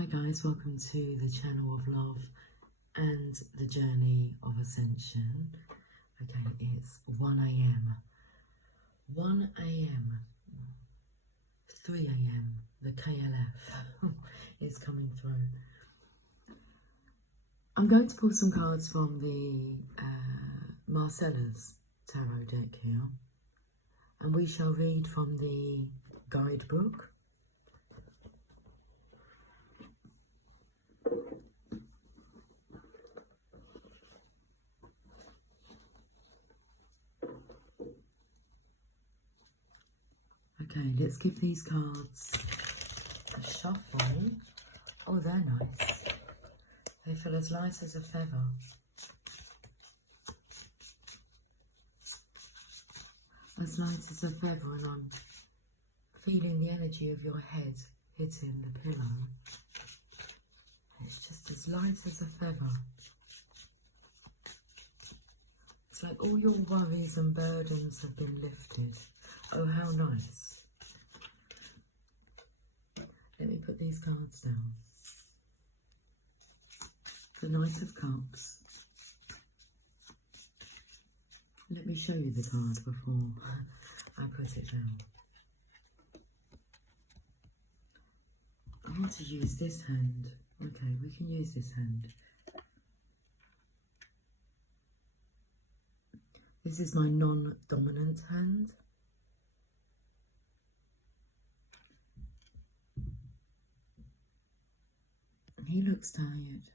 Hi guys, welcome to the channel of love and the journey of ascension. Okay, it's 1 a.m. 1 a.m. 3 a.m. The KLF is coming through. I'm going to pull some cards from the Marcella's tarot deck here, and we shall read from the guidebook. Okay, let's give these cards a shuffle. Oh, they're nice. They feel as light as a feather. As light as a feather, and I'm feeling the energy of your head hitting the pillow. It's just as light as a feather. It's like all your worries and burdens have been lifted. Oh, how nice. Let me put these cards down. The Knight of Cups. Let me show you the card before I put it down. I want to use this hand. Okay, we can use this hand. This is my non-dominant hand. He looks tired,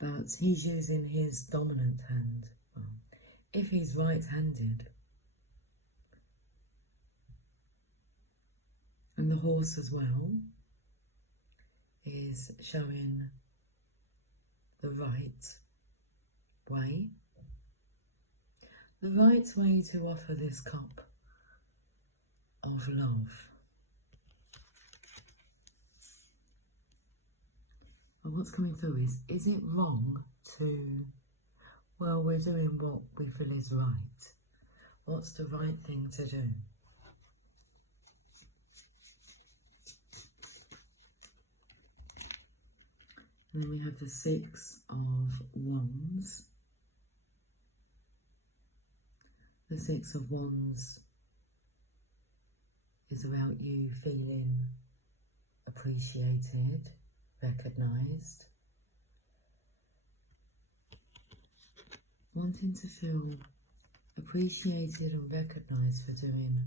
but he's using his dominant hand. Well, if he's right-handed, and the horse as well is showing the right way. The right way to offer this cup of love. And what's coming through is it wrong to, well, we're doing what we feel is right. What's the right thing to do? And then we have the Six of Wands. The Six of Wands is about you feeling appreciated, recognised, wanting to feel appreciated and recognised for doing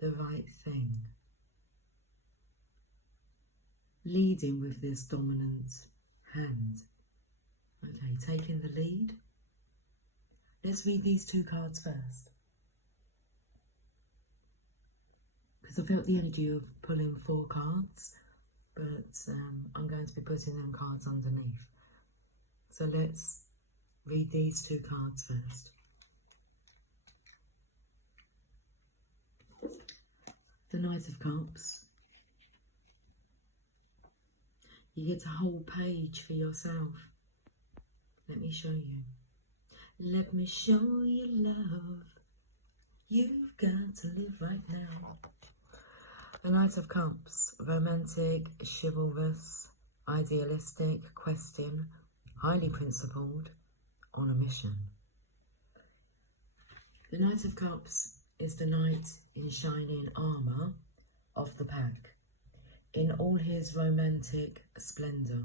the right thing, leading with this dominant hand. Okay, taking the lead. Let's read these two cards first, because I felt the energy of pulling 4 cards, but I'm going to be putting them cards underneath. So let's read these 2 cards first. The Knight of Cups. You get a whole page for yourself. Let me show you. Let me show you love. You've got to live right now. The Knight of Cups, romantic, chivalrous, idealistic, questing, highly principled, on a mission. The Knight of Cups is the knight in shining armour of the pack, in all his romantic splendour.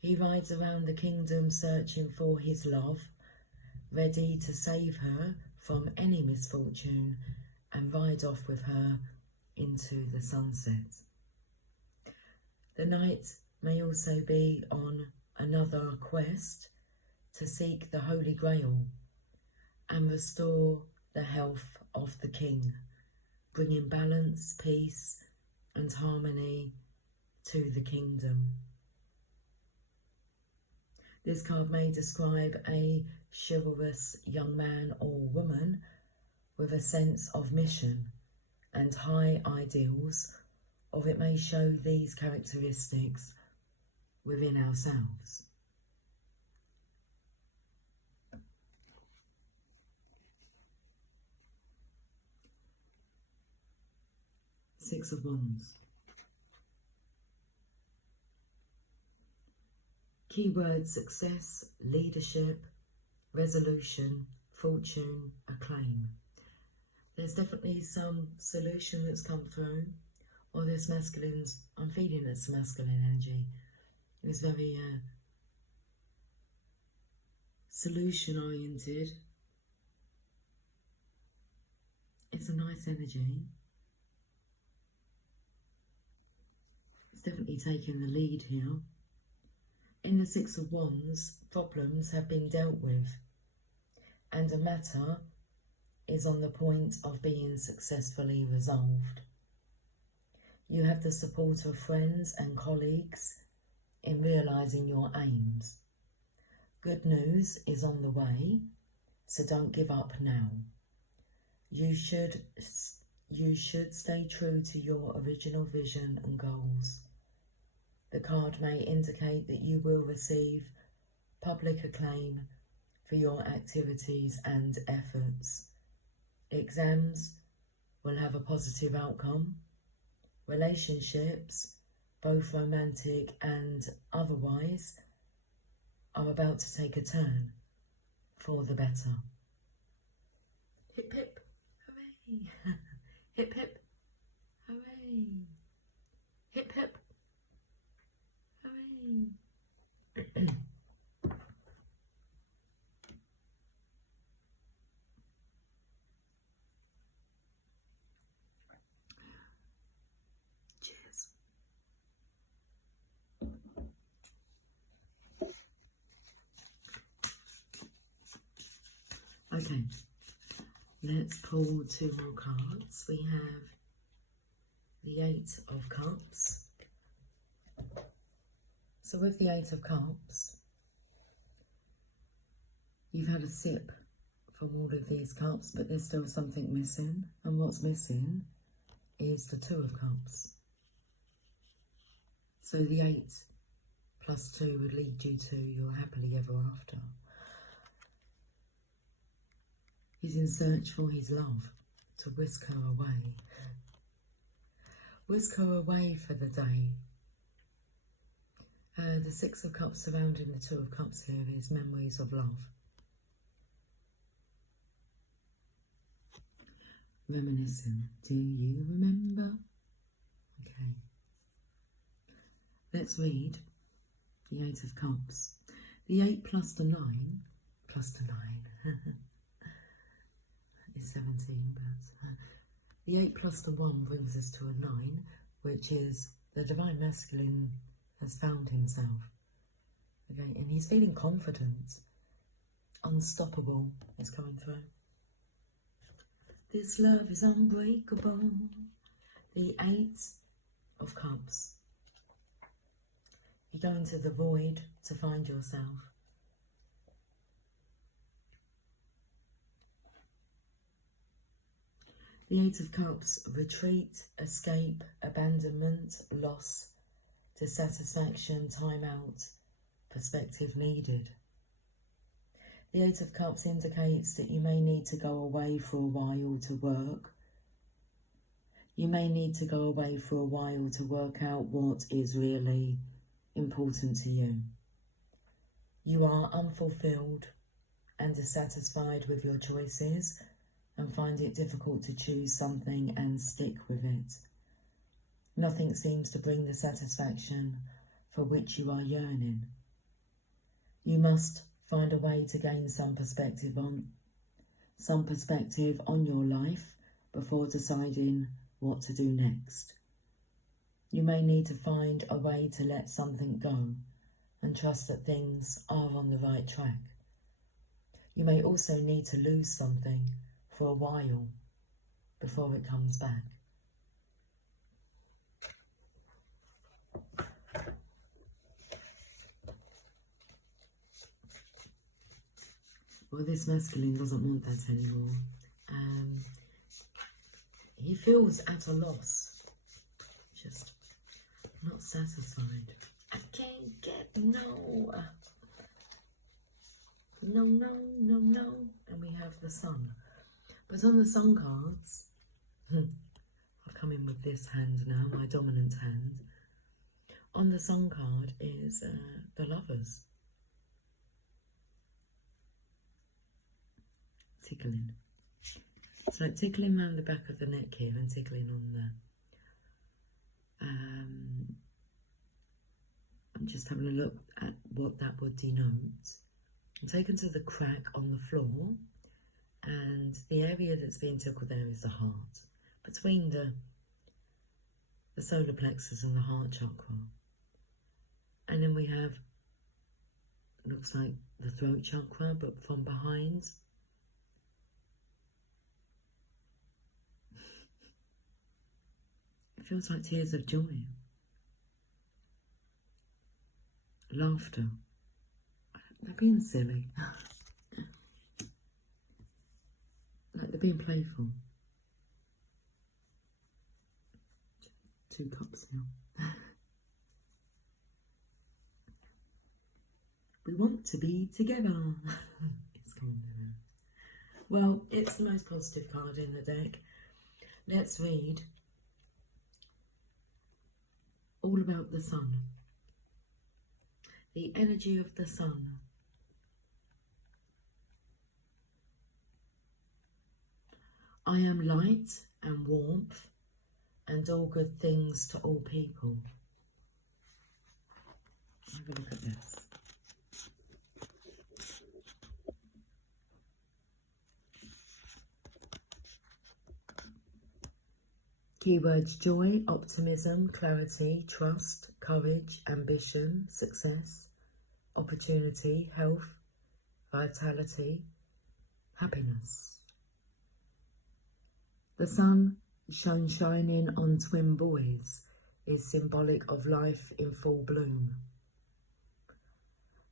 He rides around the kingdom searching for his love, ready to save her from any misfortune and ride off with her into the sunset. The knight may also be on another quest to seek the Holy Grail and restore the health of the king, bringing balance, peace and harmony to the kingdom. This card may describe a chivalrous young man or woman with a sense of mission and high ideals, or it may show these characteristics within ourselves. Six of Wands. Keyword: success, leadership, resolution, fortune, acclaim. There's definitely some solution that's come through, or this masculine's, I'm feeling it's masculine energy. It's very solution oriented. It's a nice energy. It's definitely taking the lead here. In the Six of Wands, problems have been dealt with, and a matter is on the point of being successfully resolved. You have the support of friends and colleagues in realising your aims. Good news is on the way, so don't give up now. You should stay true to your original vision and goals. The card may indicate that you will receive public acclaim for your activities and efforts. Exams will have a positive outcome. Relationships, both romantic and otherwise, are about to take a turn for the better. Hip hip, hooray! Hip hip, hooray! Hip hip, hooray! Cheers. Okay, let's pull two more cards. We have the Eight of Cups. So with the Eight of Cups, you've had a sip from all of these cups, but there's still something missing. And what's missing is the Two of Cups. So the 8 plus 2 would lead you to your happily ever after. He's in search for his love, to whisk her away. Whisk her away for the day. The Six of Cups surrounding the Two of Cups here is memories of love. Reminiscing. Do you remember? Okay. Let's read the Eight of Cups. The 8 plus the 9, plus the 9 is 17, but the 8 plus the 1 brings us to a 9, which is the Divine Masculine has found himself. Okay, and he's feeling confident. Unstoppable is coming through. This love is unbreakable. The 8 of Cups. You go into the void to find yourself. The 8 of Cups, retreat, escape, abandonment, loss, dissatisfaction, time out, perspective needed. The 8 of Cups indicates that you may need to go away for a while to work. You may need to go away for a while to work out what is really important to you. You are unfulfilled and dissatisfied with your choices and find it difficult to choose something and stick with it. Nothing seems to bring the satisfaction for which you are yearning. You must find a way to gain some perspective on your life before deciding what to do next. You may need to find a way to let something go and trust that things are on the right track. You may also need to lose something for a while before it comes back. Well, this masculine doesn't want that anymore. He feels at a loss, just not satisfied. I can't get no. And we have the Sun. But on the Sun cards, I'll come in with this hand now, my dominant hand. On the Sun card is the Lovers. tickling. It's like tickling around the back of the neck here and tickling on the... I'm just having a look at what that would denote. I'm taken to the crack on the floor, and the area that's being tickled there is the heart, between the solar plexus and the heart chakra. And then we have, looks like the throat chakra, but from behind. It feels like tears of joy. Laughter. They're being silly. Like they're being playful. 2 cups now. We want to be together. It's gone now. Well, it's the most positive card in the deck. Let's read all about the sun. The energy of the sun. I am light and warmth and all good things to all people. Have a look at this. Keywords: joy, optimism, clarity, trust, courage, ambition, success, opportunity, health, vitality, happiness. The sun shown shining on twin boys is symbolic of life in full bloom.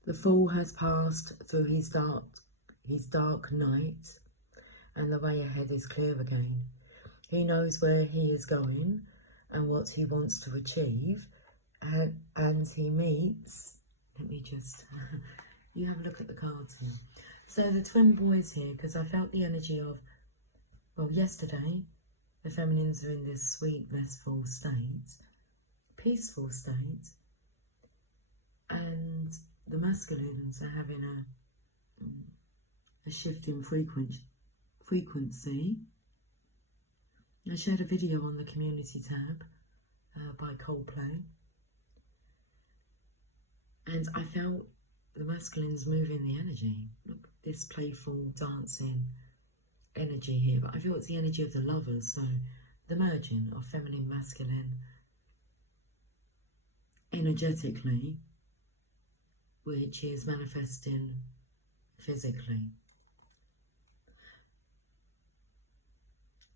The fool has passed through his dark night, and the way ahead is clear again. He knows where he is going and what he wants to achieve, and he meets... Let me just... you have a look at the cards here. So the twin boys here, because I felt the energy of... Well, yesterday, the feminines are in this sweet, restful state, peaceful state, and the masculines are having a shift in frequency. I shared a video on the community tab by Coldplay, and I felt the masculines moving the energy. Look, this playful, dancing energy here, but I feel it's the energy of the lovers, so the merging of feminine, masculine, energetically, which is manifesting physically.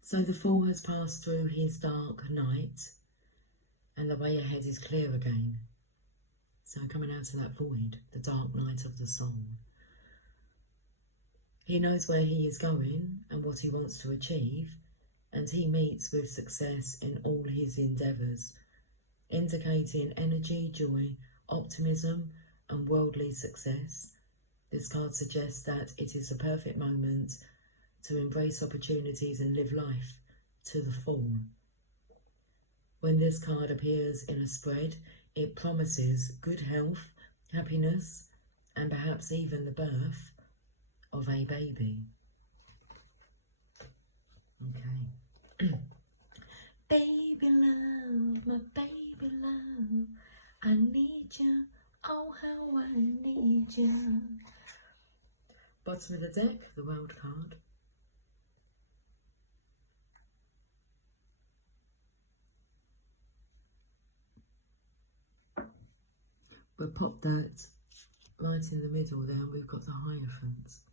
So the fool has passed through his dark night, and the way ahead is clear again. So coming out of that void, the dark night of the soul. He knows where he is going and what he wants to achieve, and he meets with success in all his endeavours, indicating energy, joy, optimism, and worldly success. This card suggests that it is a perfect moment to embrace opportunities and live life to the full. When this card appears in a spread, it promises good health, happiness, and perhaps even the birth of a baby. Okay. Baby love, my baby love, I need you, oh how I need you. Bottom of the deck, the World card. We'll pop that right in the middle there, and we've got the Hierophant.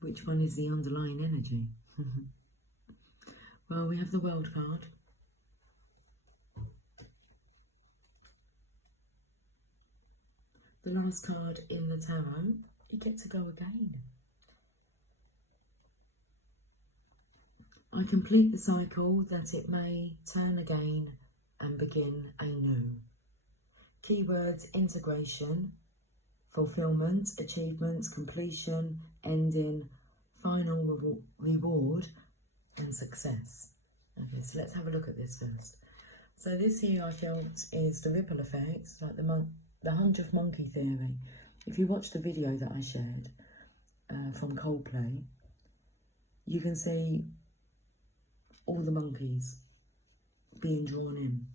Which one is the underlying energy? Well, we have the World card. The last card in the tarot, you get to go again. I complete the cycle that it may turn again and begin anew. Keywords: integration, fulfillment, achievement, completion, ending, final reward, and success. Okay, so let's have a look at this first. So this here I felt is the ripple effect, like the 100th monkey theory. If you watch the video that I shared from Coldplay, you can see all the monkeys being drawn in.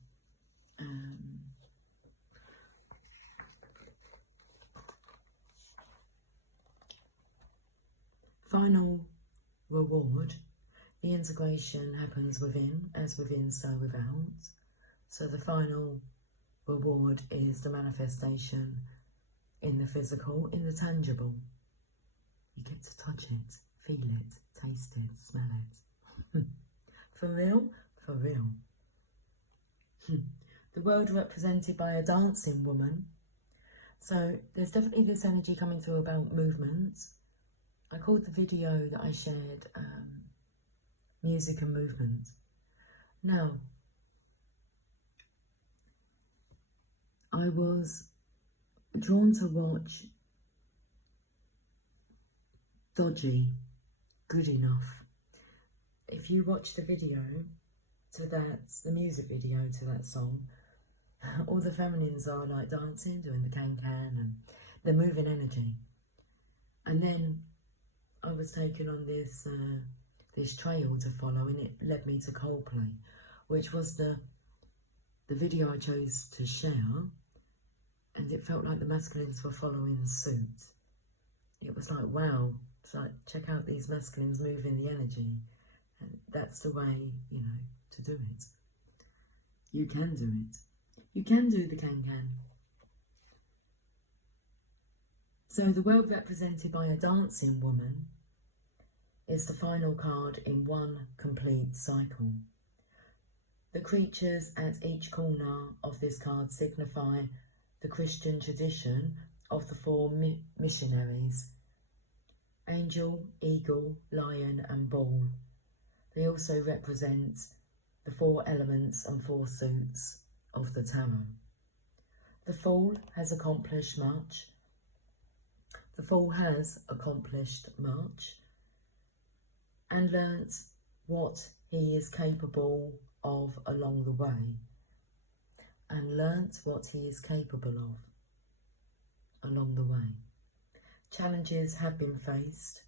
Final reward. The integration happens within, as within, so without. So the final reward is the manifestation in the physical, in the tangible. You get to touch it, feel it, taste it, smell it. For real? For real. The world represented by a dancing woman. So there's definitely this energy coming through about movement. I called the video that I shared Music and Movement. Now, I was drawn to watch Dodgy, Good Enough. If you watch the video to that, the music video to that song, all the feminines are like dancing, doing the can-can, and they're moving energy. And then I was taken on this this trail to follow, and it led me to Coldplay, which was the video I chose to share, and it felt like the masculines were following suit. It was like, wow, it's like, check out these masculines moving the energy, and that's the way, you know, to do it. You can do it. You can do the can-can. So the world represented by a dancing woman is the final card in one complete cycle. The creatures at each corner of this card signify the Christian tradition of the four missionaries: angel, eagle, lion and bull. They also represent the four elements and four suits of the tarot. The Fool has accomplished much. The Fool has accomplished much and learnt what he is capable of along the way. And learnt what he is capable of along the way. Challenges have been faced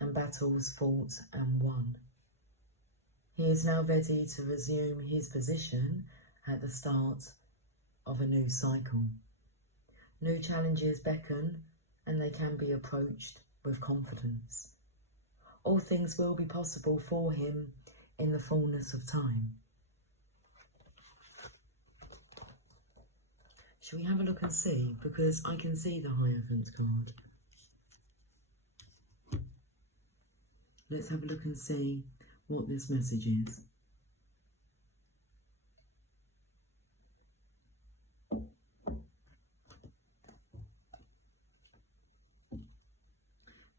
and battles fought and won. He is now ready to resume his position at the start of a new cycle. New challenges beckon and they can be approached with confidence. All things will be possible for him in the fullness of time. Shall we have a look and see? Because I can see the Hierophant card. Let's have a look and see what this message is.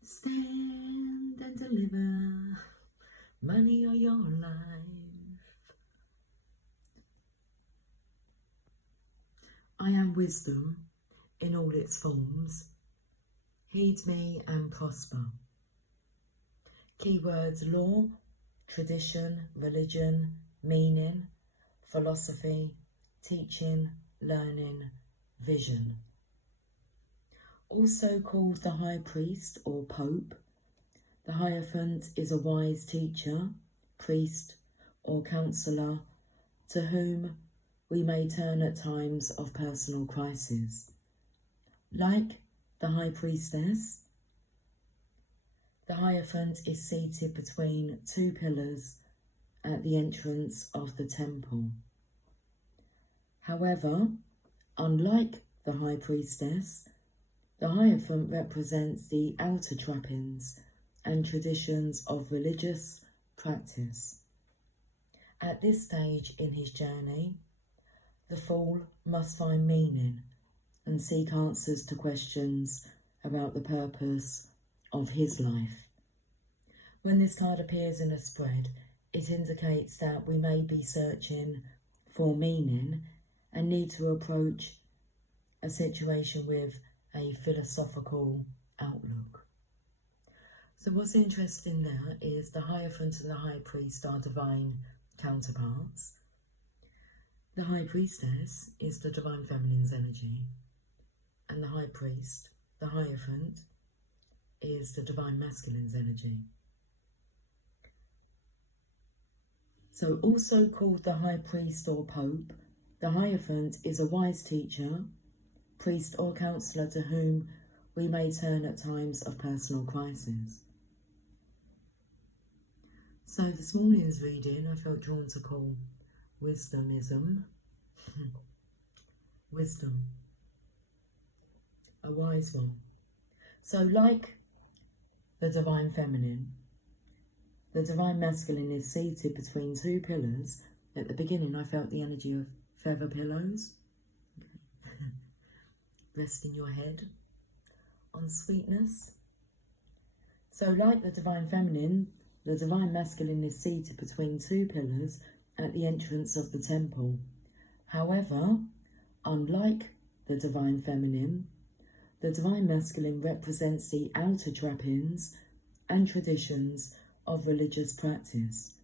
Stand and deliver money or your life. I am wisdom in all its forms. Heed me and prosper. Keywords: law, tradition, religion, meaning, philosophy, teaching, learning, vision. Also called the High Priest or Pope, the Hierophant is a wise teacher, priest or counsellor to whom we may turn at times of personal crisis. Like the High Priestess, the Hierophant is seated between two pillars at the entrance of the temple. However, unlike the High Priestess, the Hierophant represents the outer trappings and traditions of religious practice. At this stage in his journey, the Fool must find meaning and seek answers to questions about the purpose of his life. When this card appears in a spread, it indicates that we may be searching for meaning and need to approach a situation with a philosophical outlook. So what's interesting there is the Hierophant and the High Priest are divine counterparts. The High Priestess is the Divine Feminine's energy, and the High Priest, the Hierophant, is the Divine Masculine's energy. So also called the High Priest or Pope, the Hierophant is a wise teacher, priest or counsellor to whom we may turn at times of personal crisis. So this morning's reading I felt drawn to call Wisdomism. Wisdom. A wise one. So like the Divine Feminine, the Divine Masculine is seated between two pillars. At the beginning I felt the energy of feather pillows. Resting your head on sweetness. So like the Divine Feminine, the Divine Masculine is seated between two pillars at the entrance of the temple. However, unlike the Divine Feminine, the Divine Masculine represents the outer trappings and traditions of religious practice.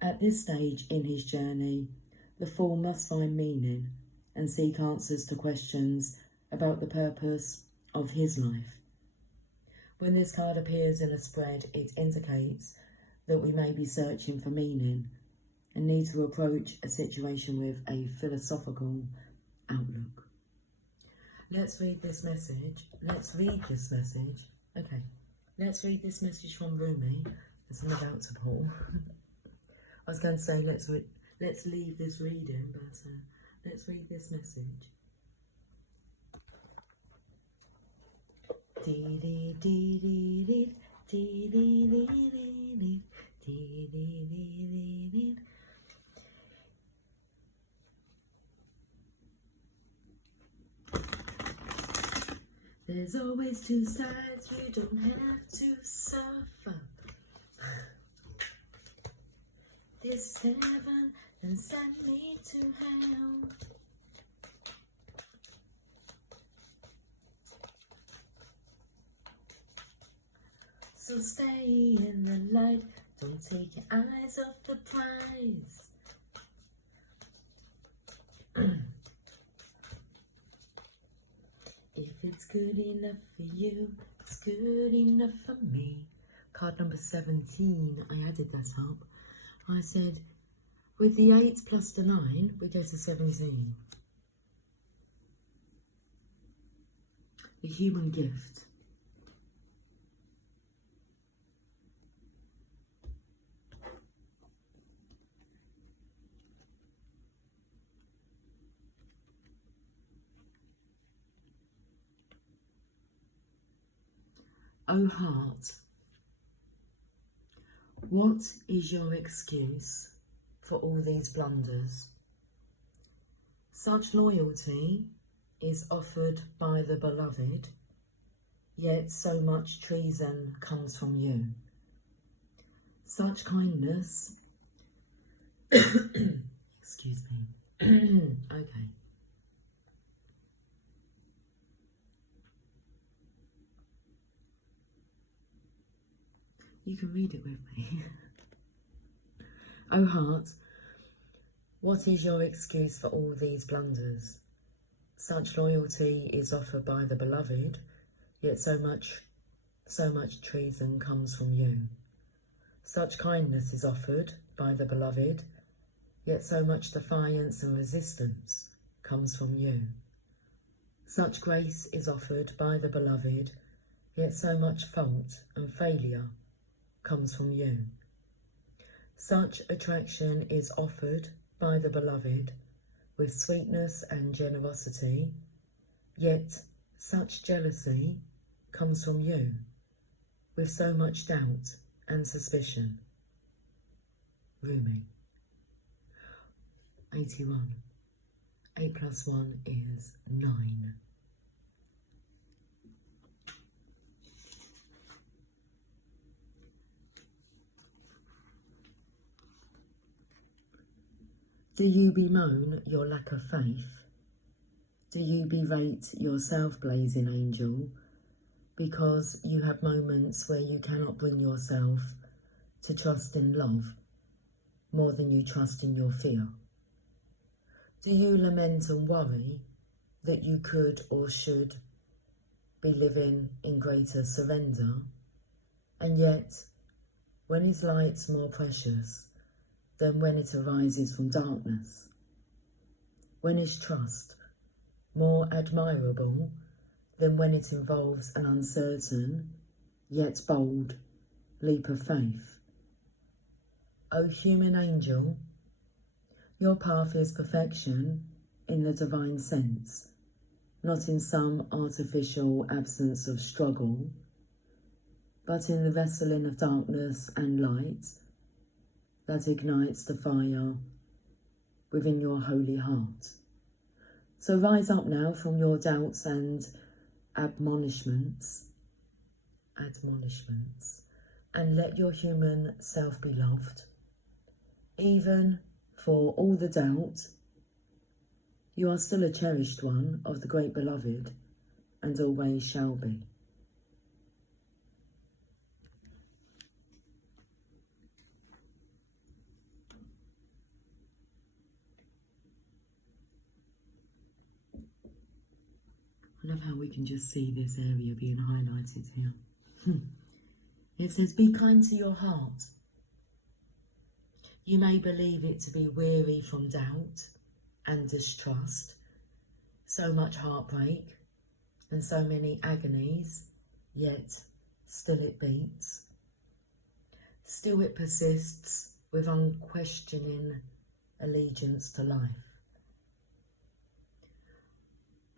At this stage in his journey, the Fool must find meaning and seek answers to questions about the purpose of his life. When this card appears in a spread, it indicates that we may be searching for meaning and need to approach a situation with a philosophical outlook. Let's read this message. Okay, let's read this message from Rumi as I'm about to pull. I was going to say let's leave this reading, but let's read this message. There's always two sides, you don't have to suffer. This is heaven and send me to hell. So stay in the light, don't take your eyes off the prize. If it's good enough for you, it's good enough for me. Card number 17, I added that up. I said, with the 8 plus the 9, we go to 17. The human gift. O heart, what is your excuse for all these blunders? Such loyalty is offered by the beloved, yet so much treason comes from you. Such kindness, excuse me, okay. You can read it with me. O heart, what is your excuse for all these blunders? Such loyalty is offered by the beloved, yet so much treason comes from you. Such kindness is offered by the beloved, yet so much defiance and resistance comes from you. Such grace is offered by the beloved, yet so much fault and failure comes from you. Such attraction is offered by the beloved with sweetness and generosity, yet such jealousy comes from you with so much doubt and suspicion. Rumi. 81. 8 plus 1 is 9. Do you bemoan your lack of faith? Do you berate yourself, blazing angel, because you have moments where you cannot bring yourself to trust in love more than you trust in your fear? Do you lament and worry that you could or should be living in greater surrender? And yet, when is light more precious than when it arises from darkness? When is trust more admirable than when it involves an uncertain, yet bold, leap of faith? O human angel, your path is perfection in the divine sense, not in some artificial absence of struggle, but in the wrestling of darkness and light that ignites the fire within your holy heart. So rise up now from your doubts and admonishments, and let your human self be loved. Even for all the doubt, you are still a cherished one of the great beloved, and always shall be. I love how we can just see this area being highlighted here. It says, be kind to your heart. You may believe it to be weary from doubt and distrust, so much heartbreak and so many agonies, yet still it beats. Still it persists with unquestioning allegiance to life.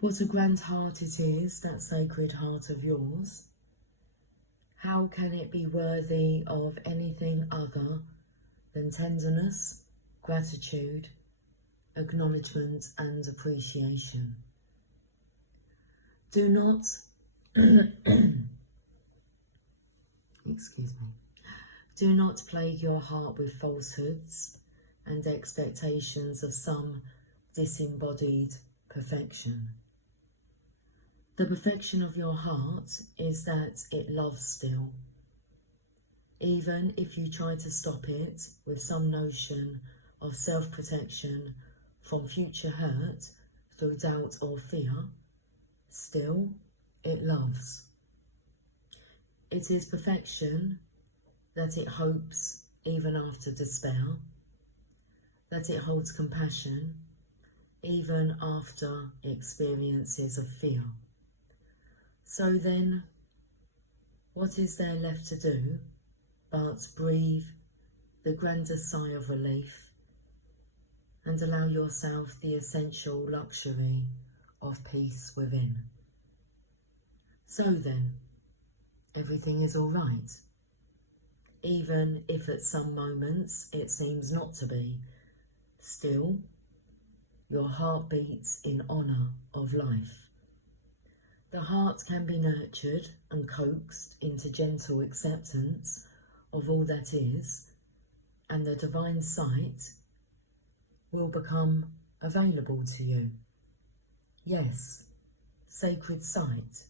What a grand heart it is, that sacred heart of yours. How can it be worthy of anything other than tenderness, gratitude, acknowledgement and appreciation? Do not, do not plague your heart with falsehoods and expectations of some disembodied perfection. The perfection of your heart is that it loves still. Even if you try to stop it with some notion of self-protection from future hurt through doubt or fear, still it loves. It is perfection that it hopes even after despair, that it holds compassion even after experiences of fear. So then, what is there left to do but breathe the grandest sigh of relief and allow yourself the essential luxury of peace within? So then, everything is all right, even if at some moments it seems not to be. Still, your heart beats in honour of life. The heart can be nurtured and coaxed into gentle acceptance of all that is, and the divine sight will become available to you. Yes, sacred sight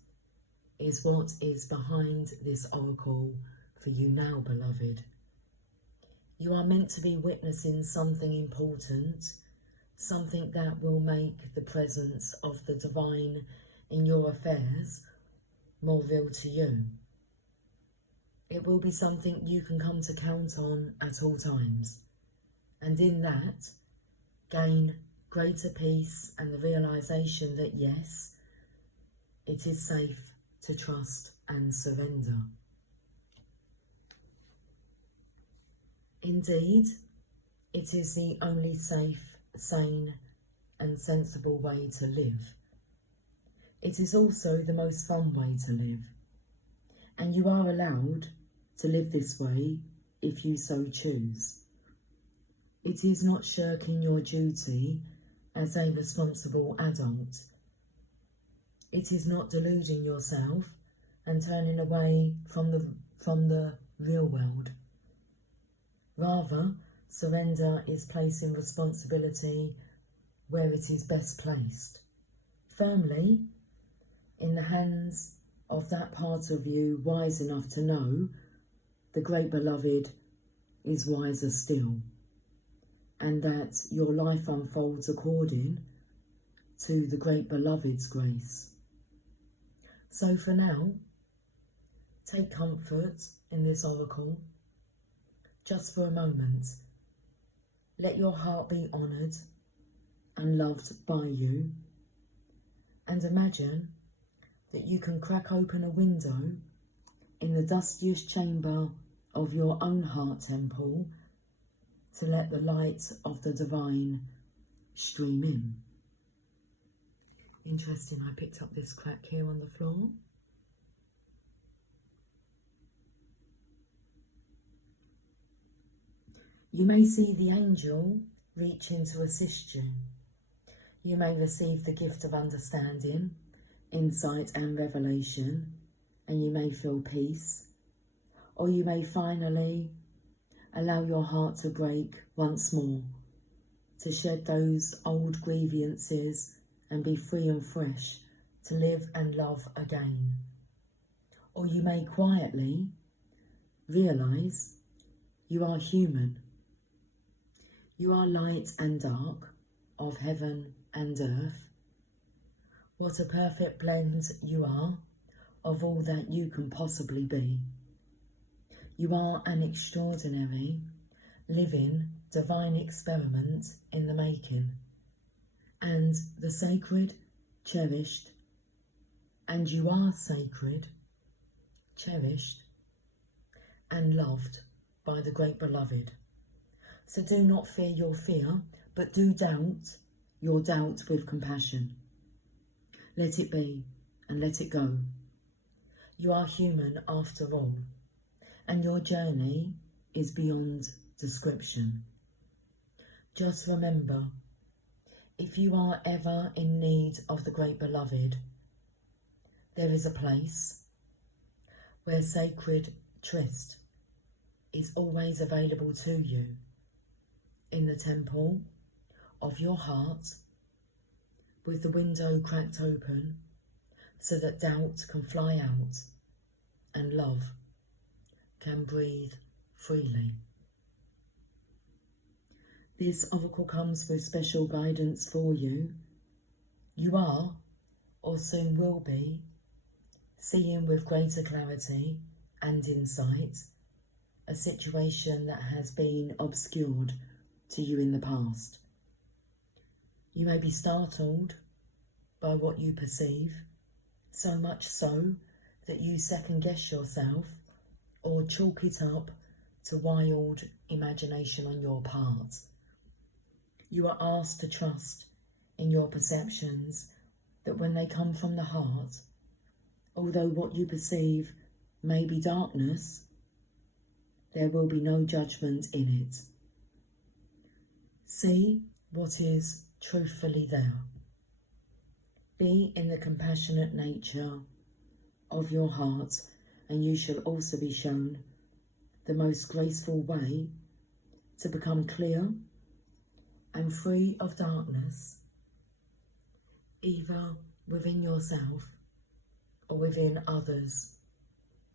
is what is behind this oracle for you now, beloved. You are meant to be witnessing something important, something that will make the presence of the divine in your affairs more real to you. It will be something you can come to count on at all times, and in that, gain greater peace and the realisation that yes, it is safe to trust and surrender. Indeed, it is the only safe, sane and sensible way to live. It is also the most fun way to live, and you are allowed to live this way if you so choose. It is not shirking your duty as a responsible adult. It is not deluding yourself and turning away from the real world. Rather, surrender is placing responsibility where it is best placed, firmly in the hands of that part of you wise enough to know the great beloved is wiser still, and that your life unfolds according to the great beloved's grace. So for now, take comfort in this oracle. Just for a moment, let your heart be honoured and loved by you, and imagine that you can crack open a window in the dustiest chamber of your own heart temple to let the light of the divine stream in. Interesting, I picked up this crack here on the floor. You may see the angel reaching to assist you. You may receive the gift of understanding, insight and revelation, and you may feel peace. Or you may finally allow your heart to break once more, to shed those old grievances and be free and fresh to live and love again. Or you may quietly realise you are human. You are light and dark, of heaven and earth. What a perfect blend you are of all that you can possibly be. You are an extraordinary, living, divine experiment in the making, and the sacred, cherished, and you are sacred, cherished, and loved by the great beloved. So do not fear your fear, but do doubt your doubt with compassion. Let it be and let it go. You are human after all, and your journey is beyond description. Just remember, if you are ever in need of the great beloved, there is a place where sacred tryst is always available to you, in the temple of your heart, with the window cracked open so that doubt can fly out and love can breathe freely. This oracle comes with special guidance for you. You are, or soon will be, seeing with greater clarity and insight a situation that has been obscured to you in the past. You may be startled by what you perceive, so much so that you second guess yourself or chalk it up to wild imagination on your part. You are asked to trust in your perceptions that when they come from the heart, although what you perceive may be darkness, there will be no judgment in it. See what is truthfully there. Be in the compassionate nature of your heart, and you shall also be shown the most graceful way to become clear and free of darkness, either within yourself or within others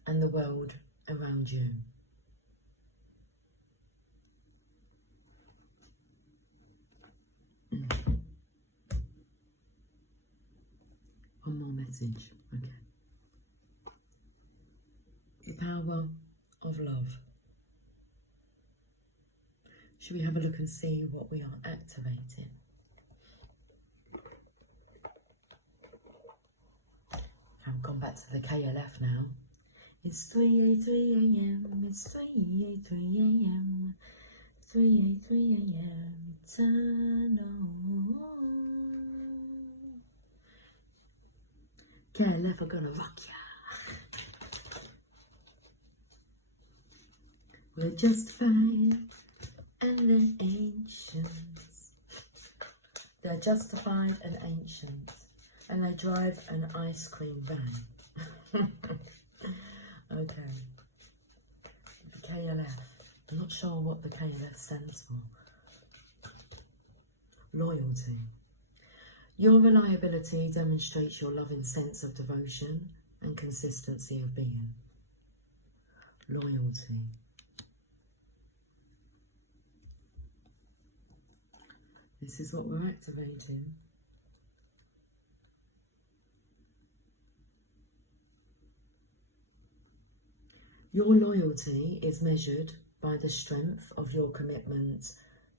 and the world around you. One more message, okay. The power of love. Should we have a look and see what we are activating? I've gone back to the KLF now. It's 3:03 a.m. It's 3:03 a.m. 3:03 a.m. Turn on. KLF are gonna rock ya. We're just fine, and the ancients. They're justified and ancient, and they drive an ice cream van. Okay. The KLF. I'm not sure what the KLF stands for. Loyalty. Your reliability demonstrates your loving sense of devotion and consistency of being. Loyalty. This is what we're activating. Your loyalty is measured by the strength of your commitment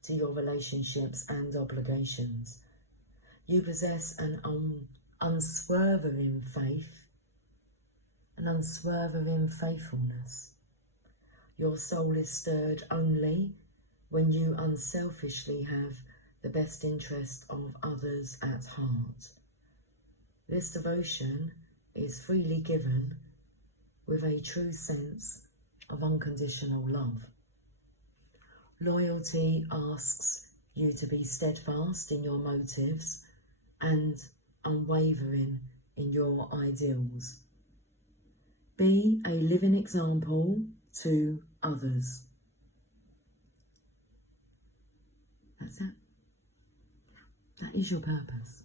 to your relationships and obligations. You possess an unswerving faith, an unswerving faithfulness. Your soul is stirred only when you unselfishly have the best interest of others at heart. This devotion is freely given with a true sense of unconditional love. Loyalty asks you to be steadfast in your motives and unwavering in your ideals. Be a living example to others. That's it. That is your purpose.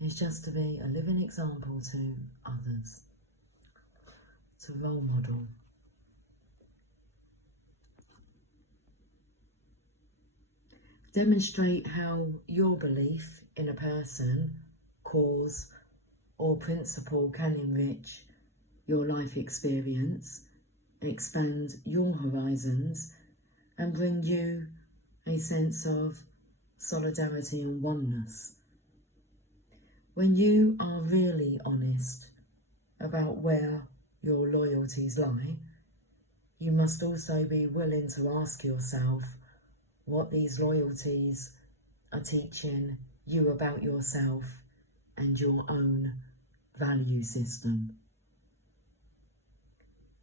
It's just to be a living example to others. To role model. Demonstrate how your belief in a person, cause, or principle can enrich your life experience, expand your horizons, and bring you a sense of solidarity and oneness. When you are really honest about where your loyalties lie, you must also be willing to ask yourself what these loyalties are teaching you about yourself and your own value system.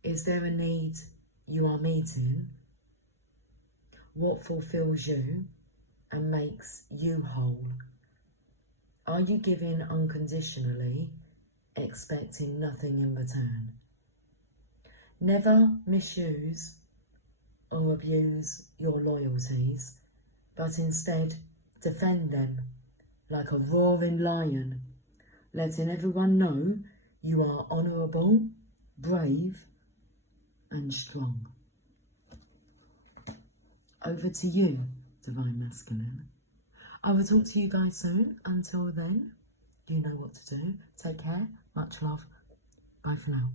Is there a need you are meeting? What fulfills you and makes you whole? Are you giving unconditionally, expecting nothing in return? Never misuse or abuse your loyalties, but instead defend them like a roaring lion, letting everyone know you are honourable, brave and strong. Over to you, Divine Masculine. I will talk to you guys soon. Until then, you know what to do. Take care. Much love. Bye for now.